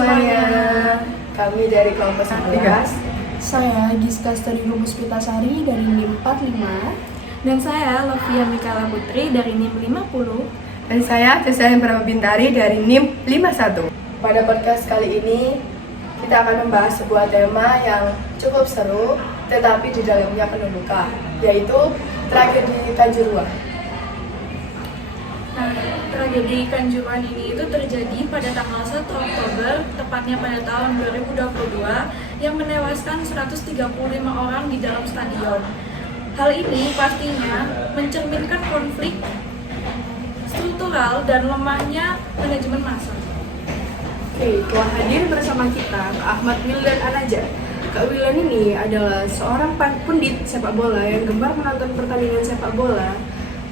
semuanya. Kami dari kelompok 11. Saya Giska Studi Rumus Pitasari dari NIM 45. Dan saya Lovia Mikala Putri dari NIM 50. Dan saya Cesaren Prama Bintari dari NIM 51. Pada podcast kali ini kita akan membahas sebuah tema yang cukup seru tetapi di dalamnya penuh luka, yaitu tragedi Kanjuruhan. Nah, tragedi Kanjuruhan ini itu terjadi pada tanggal 1 Oktober, tepatnya pada tahun 2022, yang menewaskan 135 orang di dalam stadion. Hal ini pastinya mencerminkan konflik struktural dan lemahnya manajemen massa. Oke, telah hadir bersama kita Kak Ahmad Wildan Anaja. Kak Wildan ini adalah seorang pundit sepak bola yang gemar menonton pertandingan sepak bola,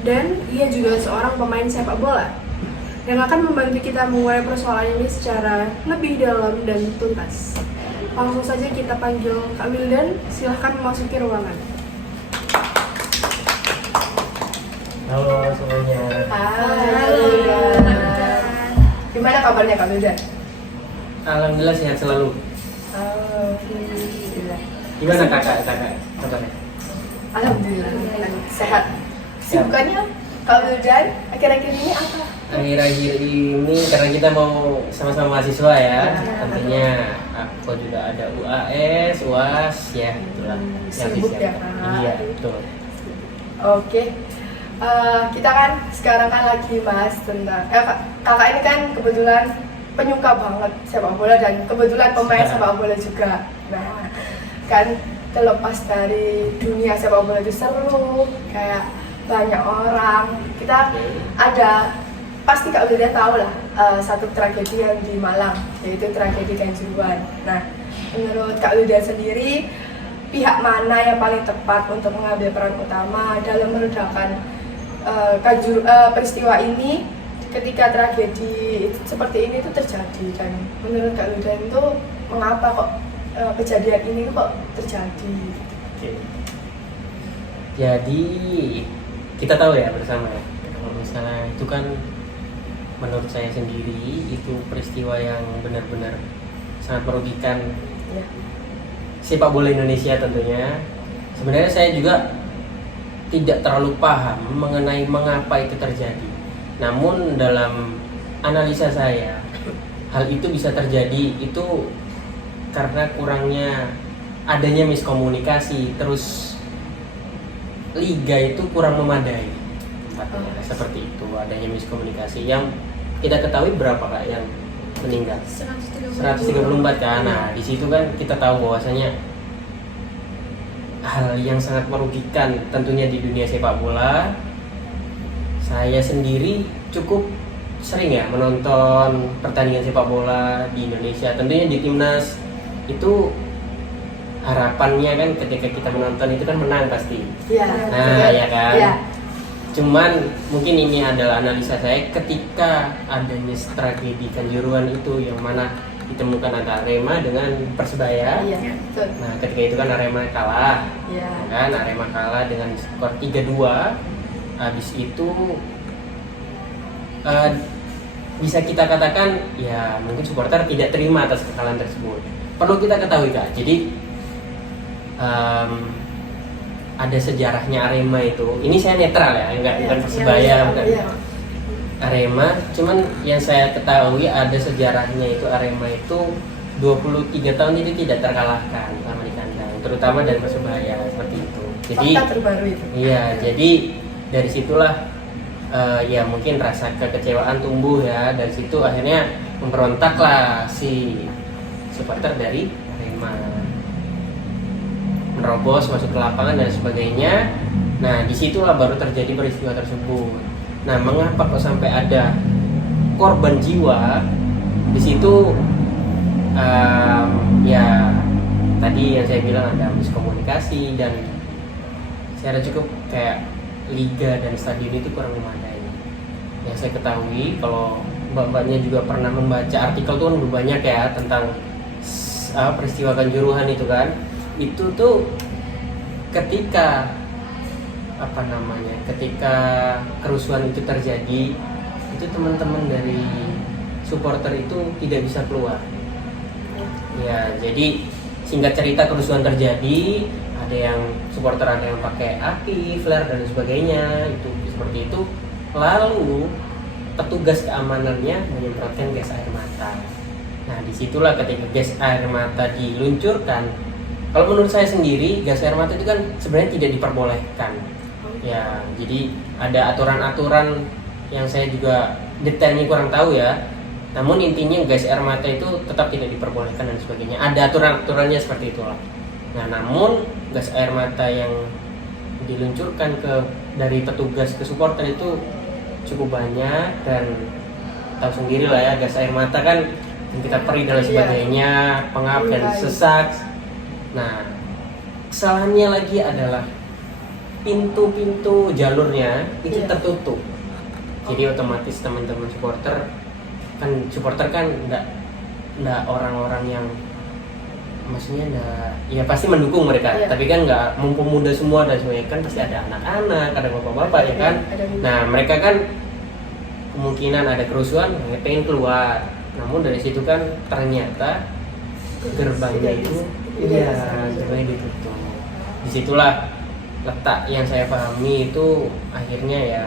dan ia juga seorang pemain sepak bola yang akan membantu kita mengurai persoalan ini secara lebih dalam dan tuntas. Langsung saja kita panggil Kak Wildan, silahkan memasuki ruangan. Halo semuanya. Halo. Gimana kabarnya Kak Wildan? Alhamdulillah sehat selalu. Alhamdulillah. Gimana kakak kabarnya? Alhamdulillah sehat. Sibukannya Kak Wildan akhir-akhir ini apa? Akhir-akhir ini karena kita mau sama-sama mahasiswa ya, tentunya aku juga ada UAS, UAS ya itulah. Sibuk ya, Kak? Iya betul. Oke. Kita kan sekarang kan lagi bahas tentang kakak ini kan kebetulan penyuka banget sepak bola dan kebetulan pemain sepak bola juga. Nah, kan terlepas dari dunia sepak bola itu seru, kayak banyak orang. Kita ada pasti Kak Wildan tahu lah satu tragedi yang di Malang, yaitu tragedi Kanjuruhan. Nah, menurut Kak Wildan sendiri, pihak mana yang paling tepat untuk mengambil peran utama dalam meredakan peristiwa ini ketika tragedi seperti ini itu terjadi? Dan menurut Kak Wildan itu mengapa kok kejadian ini kok terjadi? Oke. Jadi kita tahu ya bersama ya, kalau misalnya itu kan menurut saya sendiri itu peristiwa yang benar-benar sangat merugikan Ya. sepak bola Indonesia tentunya. Sebenarnya saya juga tidak terlalu paham mengenai mengapa itu terjadi. Namun dalam analisa saya, hal itu bisa terjadi itu karena kurangnya adanya miskomunikasi, terus liga itu kurang memadai. Seperti itu, adanya miskomunikasi yang kita ketahui berapa Kak yang meninggal? 134 kan. Nah, di situ kan kita tahu bahwasanya hal yang sangat merugikan tentunya di dunia sepak bola. Saya sendiri cukup sering ya menonton pertandingan sepak bola di Indonesia. Tentunya di timnas itu harapannya kan ketika kita menonton itu kan menang pasti. Ya. Nah, ya kan. Ya. Cuman mungkin ini adalah analisa saya ketika adanya tragedi Kanjuruhan itu yang mana ditemukan antara Arema dengan Persebaya. Iya, betul. Nah, ketika itu kan Arema kalah. Iya. Kan Arema kalah dengan skor 3-2. Habis itu bisa kita katakan ya mungkin supporter tidak terima atas kekalahan tersebut. Perlu kita ketahui Kak. Jadi ada sejarahnya Arema itu. Ini saya netral ya, bukan Persebaya, bukan. Iya. Arema, cuman yang saya ketahui ada sejarahnya itu Arema itu 23 tahun itu tidak terkalahkan selama di kandang, terutama dari Persebaya seperti itu. Jadi Fakta terbaru itu. iya, jadi dari situlah ya mungkin rasa kekecewaan tumbuh ya. Dari situ akhirnya memberontaklah si supporter dari Arema, menerobos masuk ke lapangan dan sebagainya. Nah, disitulah baru terjadi peristiwa tersebut. Nah, mengapa kok sampai ada korban jiwa di situ? Ya tadi yang saya bilang ada miskomunikasi dan secara cukup kayak liga dan stadion itu kurang memadai. Yang saya ketahui, kalau mbak-mbaknya juga pernah membaca artikel tuh kan banyak ya tentang peristiwa Kanjuruhan itu kan. Itu tuh ketika ketika kerusuhan itu terjadi, itu teman-teman dari supporter itu tidak bisa keluar. Ya, jadi singkat cerita kerusuhan terjadi, ada yang supporter ada yang pakai api, flare dan sebagainya, itu seperti itu. Lalu petugas keamanannya menyemprotkan gas air mata. Nah, disitulah ketika gas air mata diluncurkan. Kalau menurut saya sendiri, gas air mata itu kan sebenarnya tidak diperbolehkan. Ya, jadi ada aturan-aturan yang saya juga detailnya kurang tahu ya. Namun intinya gas air mata itu tetap tidak diperbolehkan dan sebagainya. Ada aturan-aturannya seperti itulah. Nah, namun gas air mata yang diluncurkan dari petugas ke supporter itu cukup banyak, dan tahu sendiri lah ya, gas air mata kan yang kita perih dan sebagainya, pengap dan sesak. Nah, kesalahannya lagi adalah pintu-pintu jalurnya itu tertutup. Jadi otomatis teman-teman supporter kan enggak orang-orang yang maksudnya ya pasti mendukung mereka, tapi kan nggak muda semua dan sebagainya, kan pasti ada anak-anak, ada bapak-bapak ya kan. Nah, mereka kan kemungkinan ada kerusuhan, pengen keluar, namun dari situ kan ternyata gerbangnya itu gerbangnya ditutup. Disitulah letak yang saya pahami itu akhirnya ya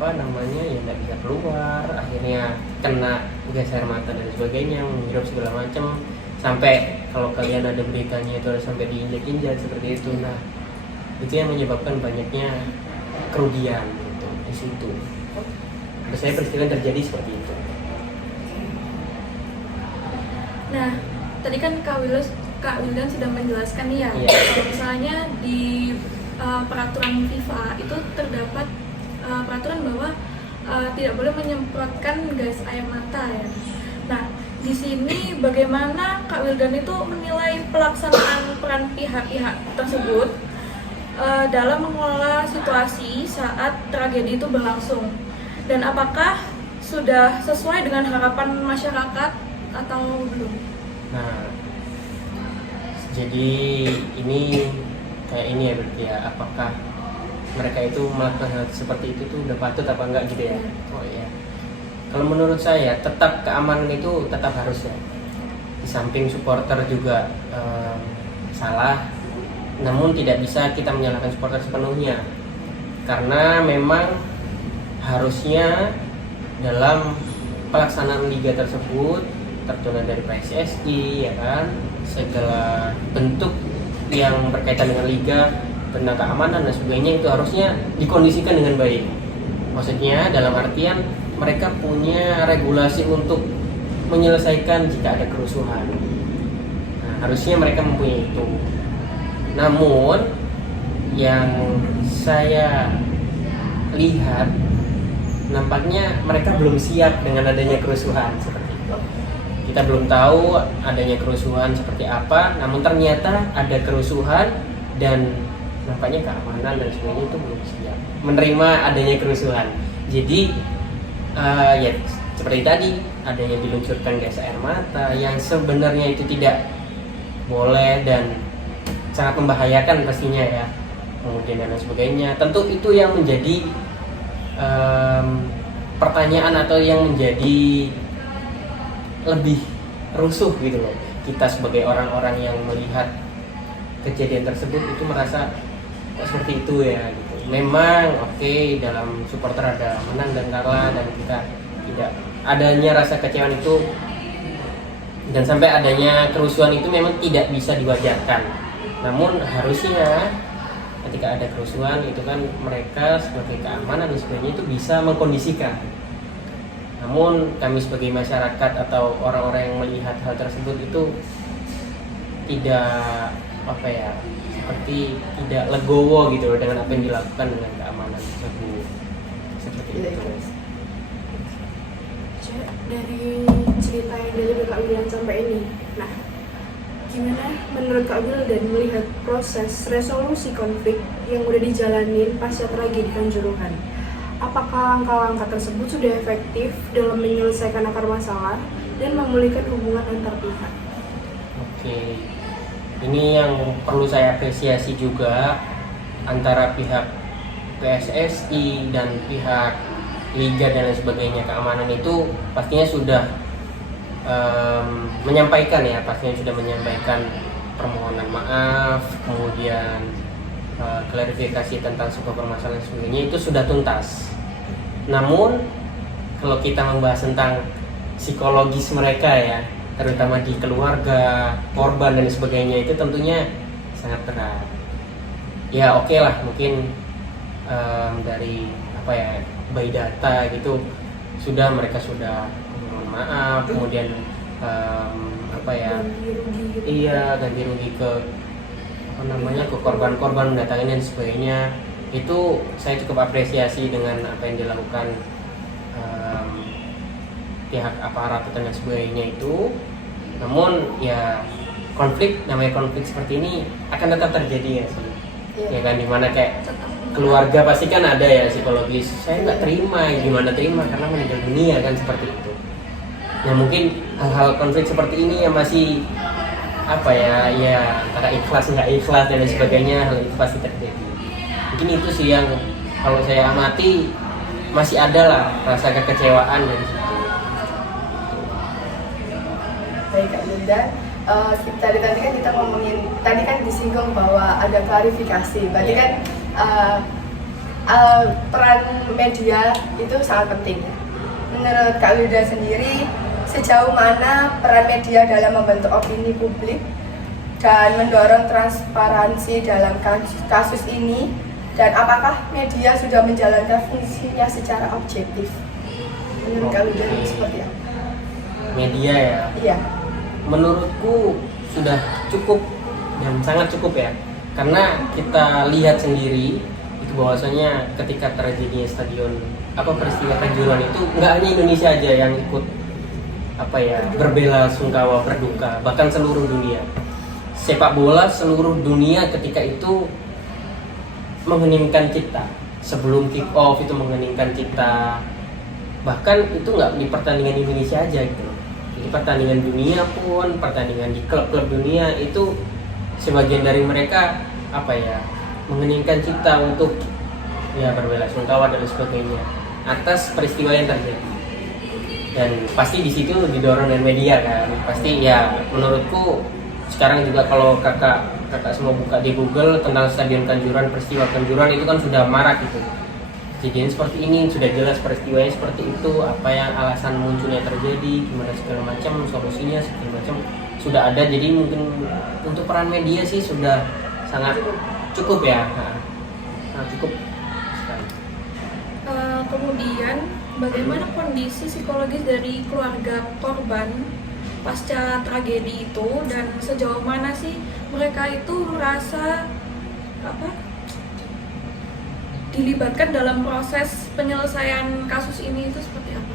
ya nggak bisa keluar, akhirnya kena gas air mata dan sebagainya, menghirup segala macam, sampai kalau kalian ada beritanya itu ada sampai diinjak-injak seperti itu. Nah, itu yang menyebabkan banyaknya kerugian gitu, di situ. Biasanya peristiwa yang terjadi seperti itu. Nah, tadi kan Kak Wildan sudah menjelaskan nih ya, kalau misalnya di peraturan FIFA itu terdapat peraturan bahwa tidak boleh menyemprotkan gas air mata ya. Nah, di sini bagaimana Kak Wildan itu menilai pelaksanaan peran pihak-pihak tersebut dalam mengelola situasi saat tragedi itu berlangsung, dan apakah sudah sesuai dengan harapan masyarakat atau belum? Nah, jadi ini kayak ini ya berarti ya, apakah mereka itu melakukan hal seperti itu tuh udah patut apa enggak gitu ya? Oh iya. Kalau menurut saya tetap keamanan itu tetap harus ya. Di samping supporter juga salah, namun tidak bisa kita menyalahkan supporter sepenuhnya, karena memang harusnya dalam pelaksanaan liga tersebut tertulis dari PSSI ya kan, segala bentuk yang berkaitan dengan liga tentang keamanan dan sebagainya itu harusnya dikondisikan dengan baik. Maksudnya dalam artian mereka punya regulasi untuk menyelesaikan jika ada kerusuhan. Nah, harusnya mereka mempunyai itu. Namun yang saya lihat nampaknya mereka belum siap dengan adanya kerusuhan seperti itu. Kita belum tahu adanya kerusuhan seperti apa, namun ternyata ada kerusuhan dan nampaknya keamanan dan sebagainya itu belum siap menerima adanya kerusuhan. Jadi ya seperti tadi, adanya diluncurkan gas air mata yang sebenarnya itu tidak boleh dan sangat membahayakan pastinya ya, kemudian dan sebagainya. Tentu itu yang menjadi pertanyaan atau yang menjadi lebih rusuh gitu loh. Kita sebagai orang-orang yang melihat kejadian tersebut itu merasa kok seperti itu ya gitu. Memang oke, dalam supporter ada menang dan kalah, dan kita tidak adanya rasa kecewaan itu dan sampai adanya kerusuhan itu memang tidak bisa diwajarkan. Namun harusnya ketika ada kerusuhan itu kan mereka sebagai keamanan dan sebagainya itu bisa mengkondisikan. Namun kami sebagai masyarakat atau orang-orang yang melihat hal tersebut itu tidak seperti tidak legowo gitu loh dengan apa yang dilakukan dengan keamanan tersebut. Seperti itu. Dari cerita yang dari Kak Wildan sampai ini, nah gimana menurut Kak Wildan melihat proses resolusi konflik yang udah dijalanin pasca tragedi Kanjuruhan? Apakah langkah-langkah tersebut sudah efektif dalam menyelesaikan akar masalah dan memulihkan hubungan antar pihak? Oke, ini yang perlu saya apresiasi juga antara pihak PSSI dan pihak Liga dan lain sebagainya, keamanan itu pastinya sudah menyampaikan ya, pastinya sudah menyampaikan permohonan maaf, kemudian klarifikasi tentang sebuah permasalahan sebelumnya itu sudah tuntas. Namun kalau kita membahas tentang psikologis mereka ya, terutama di keluarga korban dan sebagainya, itu tentunya sangat berat. Ya oke lah, mungkin dari apa ya, by data gitu mereka sudah mohon maaf, kemudian apa ya, iya ganti rugi ke apa namanya, ke korban-korban mendatangin dan sebagainya. Itu saya cukup apresiasi dengan apa yang dilakukan pihak aparat dan sebagainya itu. Namun ya namanya konflik seperti ini akan tetap terjadi ya sih. Ya kan, dimana kayak keluarga pasti kan ada ya psikologis, saya nggak terima, gimana terima karena meninggal dunia kan, seperti itu. Nah mungkin hal-hal konflik seperti ini yang masih apa ya antara ikhlas nggak ikhlas dan lain sebagainya, hal itu pasti terjadi. Mungkin itu sih yang kalau saya amati masih ada lah rasa kekecewaan dari situ. Baik Kak Linda, tadi kan kita ngomongin, tadi kan disinggung bahwa ada klarifikasi, berarti kan peran media itu sangat penting. Menurut Kak Linda sendiri, sejauh mana peran media dalam membentuk opini publik dan mendorong transparansi dalam kasus ini, dan apakah media sudah menjalankan fungsinya secara objektif? Menurut Kak Linda seperti apa? Media ya? Iya. Menurutku sudah cukup dan sangat cukup ya, karena kita lihat sendiri itu bahwasanya ketika terjadinya stadion peristiwa Kanjuruhan itu nggak hanya Indonesia aja yang ikut berbela sungkawa, berduka, bahkan seluruh dunia sepak bola seluruh dunia ketika itu mengheningkan cipta. Sebelum kick off itu mengheningkan cipta, bahkan itu nggak di pertandingan Indonesia aja gitu. Di pertandingan dunia pun, pertandingan di klub-klub dunia itu sebagian dari mereka mengheningkan cipta untuk ya berbela sungkawa dan sebagainya atas peristiwa yang terjadi. Dan pasti di situ didorong dengan media kan. Pasti ya menurutku sekarang juga kalau kakak semua buka di Google tentang Stadion Kanjuruhan, peristiwa Kanjuruhan itu kan sudah marak gitu. Kejadian seperti ini sudah jelas peristiwanya seperti itu, apa yang alasan munculnya terjadi, gimana segala macam, solusinya segala macam sudah ada. Jadi mungkin untuk peran media sih sudah sangat cukup ya, sangat cukup sekali. Kemudian bagaimana kondisi psikologis dari keluarga korban pasca tragedi itu, dan sejauh mana sih mereka itu merasa dilibatkan dalam proses penyelesaian kasus ini, itu seperti apa?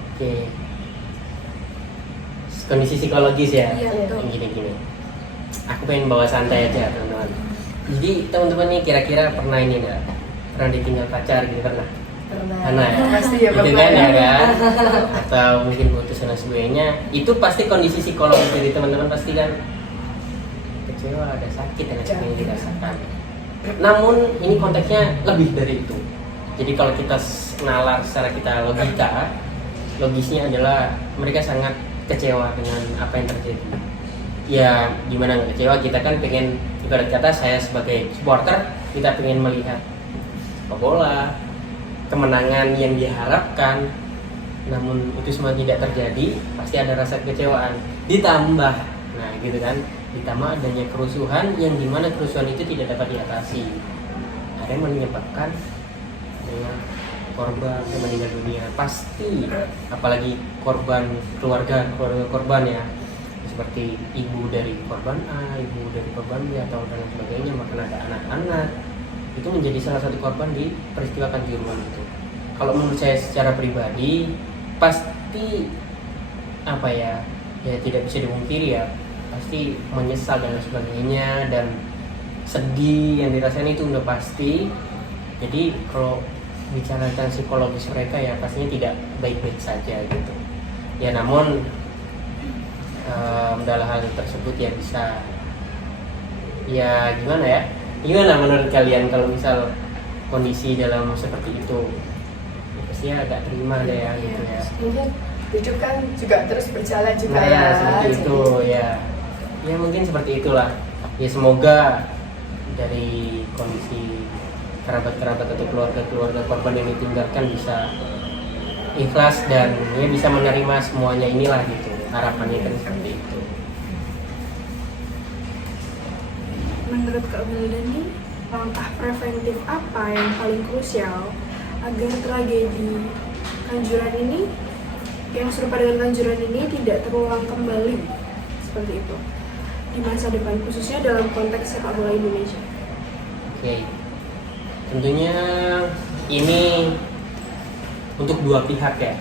Oke. Kondisi psikologis ya? Iya, betul. Gini. Aku pengen bawa santai aja teman-teman. Jadi teman-teman nih kira-kira pernah ini enggak? Pernah ditinggal pacar gitu, pernah? Pernah ya? Pasti ya, gitu pernah. kan ya kan? Atau mungkin putus dan sebagainya. Itu pasti kondisi psikologis dari teman-teman pasti kan kecewa, ada sakit dan sebagainya dirasakan. Namun ini konteksnya lebih dari itu. Jadi kalau kita nalar secara kita logisnya adalah mereka sangat kecewa dengan apa yang terjadi. Ya gimana nggak kecewa, kita kan pengen, ibarat kata saya sebagai supporter, kita pengen melihat sepak bola, kemenangan yang diharapkan. Namun itu semua tidak terjadi, pasti ada rasa kekecewaan. Ditambah, ditambah adanya kerusuhan yang dimana kerusuhan itu tidak dapat diatasi. Ada yang menyebabkan korban yang meninggal dunia, pasti apalagi keluarga korban ya, seperti ibu dari korban A, ibu dari korban B atau dan sebagainya, bahkan ada anak-anak itu menjadi salah satu korban di peristiwa Kanjuruhan itu. Kalau menurut saya secara pribadi pasti ya tidak bisa dipungkiri ya, pasti menyesal dan sebagainya, dan sedih yang dirasain itu udah pasti. Jadi kalau bicara tentang psikologis mereka ya pastinya tidak baik-baik saja gitu ya. Namun dalam hal tersebut ya bisa ya gimana menurut kalian kalau misal kondisi dalam seperti itu ya, pasti agak terima deh ya gitu ya. Mungkin hidup kan juga terus berjalan juga Nah, ya. seperti Jadi, itu ya. Ya mungkin seperti itulah. Ya semoga dari kondisi kerabat-kerabat atau keluarga-keluarga korban yang ditinggalkan bisa ikhlas dan ya bisa menerima semuanya inilah gitu. Harapannya kan seperti itu. Menurut Kak Wildan nih, langkah preventif apa yang paling krusial agar tragedi Kanjuran ini yang serupa dengan Kanjuran ini tidak terulang kembali seperti itu di masa depan, khususnya dalam konteks sepak bola Indonesia? Oke. Tentunya ini untuk dua pihak ya.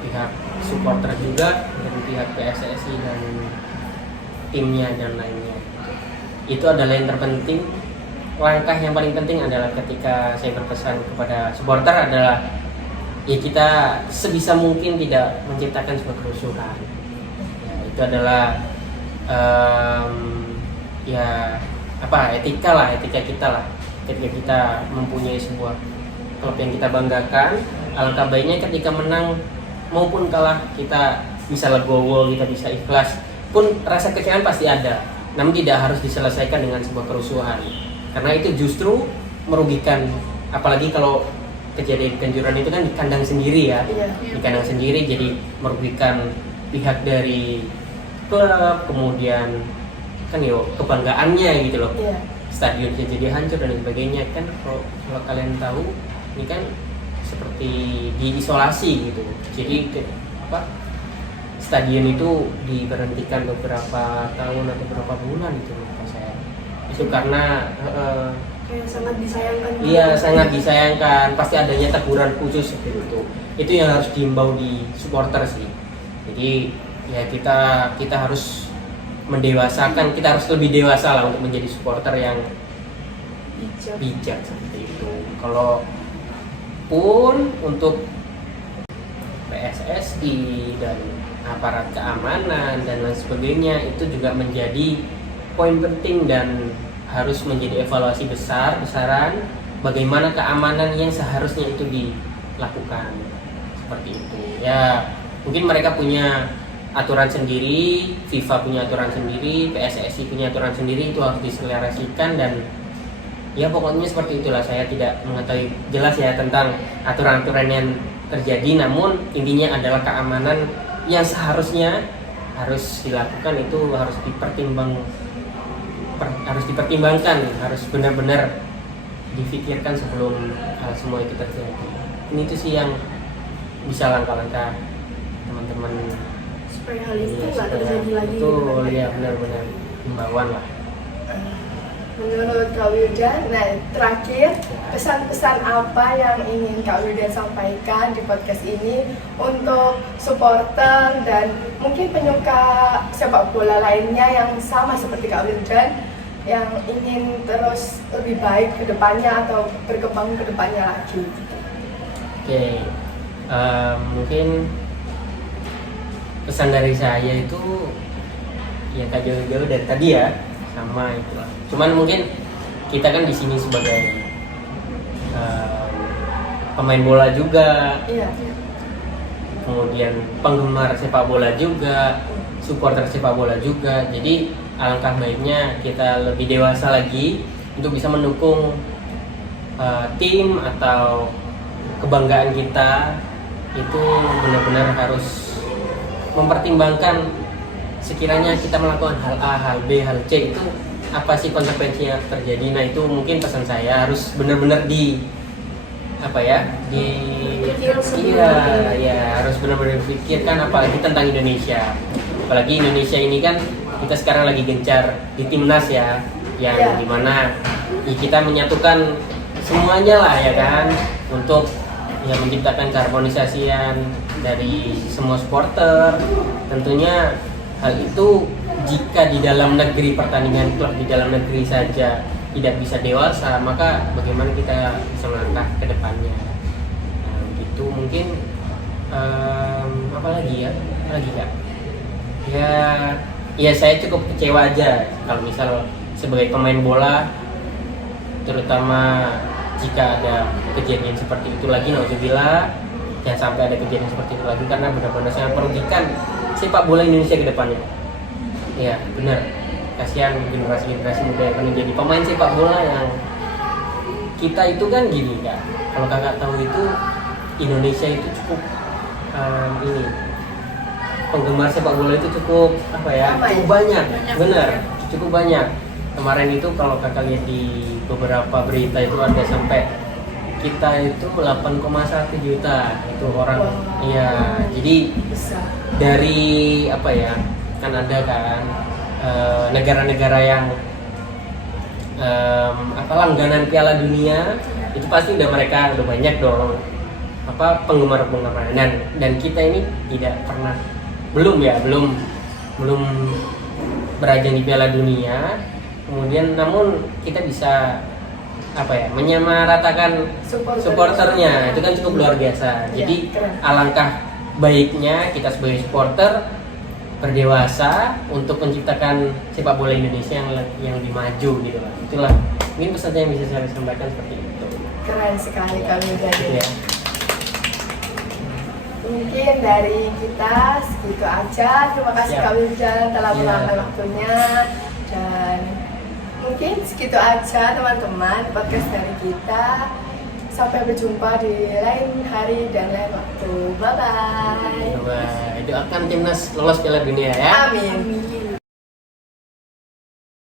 Pihak supporter juga dan pihak PSSI dan timnya dan lainnya. Itu adalah yang terpenting. Langkah yang paling penting adalah ketika saya berpesan kepada supporter adalah ya kita sebisa mungkin tidak menciptakan sebuah kerusuhan. Ya, itu adalah etika kita lah. Ketika kita mempunyai sebuah klub yang kita banggakan, alangkah baiknya ketika menang maupun kalah kita bisa legowo, kita bisa ikhlas. Pun rasa kecewaan pasti ada, namun tidak harus diselesaikan dengan sebuah kerusuhan. Karena itu justru merugikan, apalagi kalau kejadian Kanjuran itu kan di kandang sendiri ya. Iya. Di kandang sendiri jadi merugikan pihak dari klub, kemudian kan kebanggaannya gitu loh. Iya. Stadionnya jadi hancur dan sebagainya kan. Kalau kalian tahu ini kan seperti diisolasi gitu. Jadi stadion itu diberhentikan beberapa tahun atau beberapa bulan itu lupa saya. Itu karena Kayak sangat disayangkan. iya sangat disayangkan, pasti adanya teguran khusus seperti itu. Itu yang harus diimbau di supporter sih. Jadi ya kita harus mendewasakan, kita harus lebih dewasa lah untuk menjadi supporter yang bijak seperti itu. Kalau pun untuk PSSI dan aparat keamanan dan lain sebagainya itu juga menjadi poin penting dan harus menjadi evaluasi besaran bagaimana keamanan yang seharusnya itu dilakukan seperti itu. Ya mungkin mereka punya aturan sendiri, FIFA punya aturan sendiri, PSSI punya aturan sendiri, itu harus diselarasikan dan ya pokoknya seperti itulah. Saya tidak mengetahui jelas ya tentang aturan-aturan yang terjadi, namun intinya adalah keamanan yang seharusnya harus dilakukan itu harus dipertimbangkan, harus benar-benar difikirkan sebelum hal semua itu terjadi. Ini tuh sih yang bisa langkah-langkah teman-teman Supaya hal itu nggak terjadi lagi. Betul, ya benar-benar himbauan lah. Menurut Kak Wildan, nah terakhir pesan-pesan apa yang ingin Kak Wildan sampaikan di podcast ini untuk supporter dan mungkin penyuka sepak bola lainnya yang sama seperti Kak Wildan yang ingin terus lebih baik ke depannya atau berkembang ke depannya lagi? Oke, mungkin pesan dari saya itu ya gak jauh-jauh dari tadi ya, sama itulah. Cuman mungkin kita kan di sini sebagai pemain bola juga, Iya. kemudian penggemar sepak bola juga, supporter sepak bola juga. Jadi alangkah baiknya kita lebih dewasa lagi untuk bisa mendukung tim atau kebanggaan kita. Itu benar-benar harus mempertimbangkan sekiranya kita melakukan hal A, hal B, hal C itu apa sih konsekuensinya terjadi. Nah itu mungkin pesan saya harus benar-benar harus benar-benar dipikirkan, apalagi tentang Indonesia. Apalagi Indonesia ini kan kita sekarang lagi gencar di timnas ya, yang dimana kita menyatukan semuanya lah ya kan, untuk ya menciptakan keharmonisasian dari semua supporter. Tentunya hal itu jika di dalam negeri, pertandingan klub di dalam negeri saja tidak bisa dewasa, maka bagaimana kita bisa melangkah ke depannya. Nah, gitu mungkin apa lagi Kak? Ya saya cukup kecewa aja kalau misal sebagai pemain bola, terutama jika ada kejadian seperti itu lagi, nauzubillah, jangan sampai ada kejadian seperti itu lagi karena benar-benar sangat merugikan sepak bola Indonesia ke depannya. Iya, benar. Kasihan generasi-generasi muda yang akan menjadi pemain sepak bola yang kita itu kan gini kan. Kalau kakak tahu itu Indonesia itu cukup ini penggemar sepak bola itu cukup apa ya? Cukup banyak. Benar, cukup banyak. Kemarin itu kalau kakak lihat di beberapa berita itu ada sampai kita itu 8,1 juta itu orang. Iya, jadi Besar. dari apa ya? Kan ada kan negara-negara yang apa langganan Piala Dunia itu pasti mereka udah banyak dong apa penggemar dan kita ini tidak pernah belum berajang di Piala Dunia, kemudian namun kita bisa apa ya menyamaratakan supporternya itu kan cukup luar biasa. Jadi keren. alangkah baiknya kita sebagai supporter berdewasa untuk menciptakan sepak bola Indonesia yang lebih maju gitu lah. Itulah mungkin pesan yang bisa saya sampaikan seperti itu. Keren sekali kami Gitu jadi. ya. Mungkin dari kita segitu aja. Terima kasih Ya. Kak Wildan telah Ya. meluangkan waktunya dan mungkin segitu aja teman-teman podcast dari kita. Sampai berjumpa di lain hari dan lain waktu. Bye bye. Coba doakan timnas lolos Piala Dunia ya. Amin. Amin.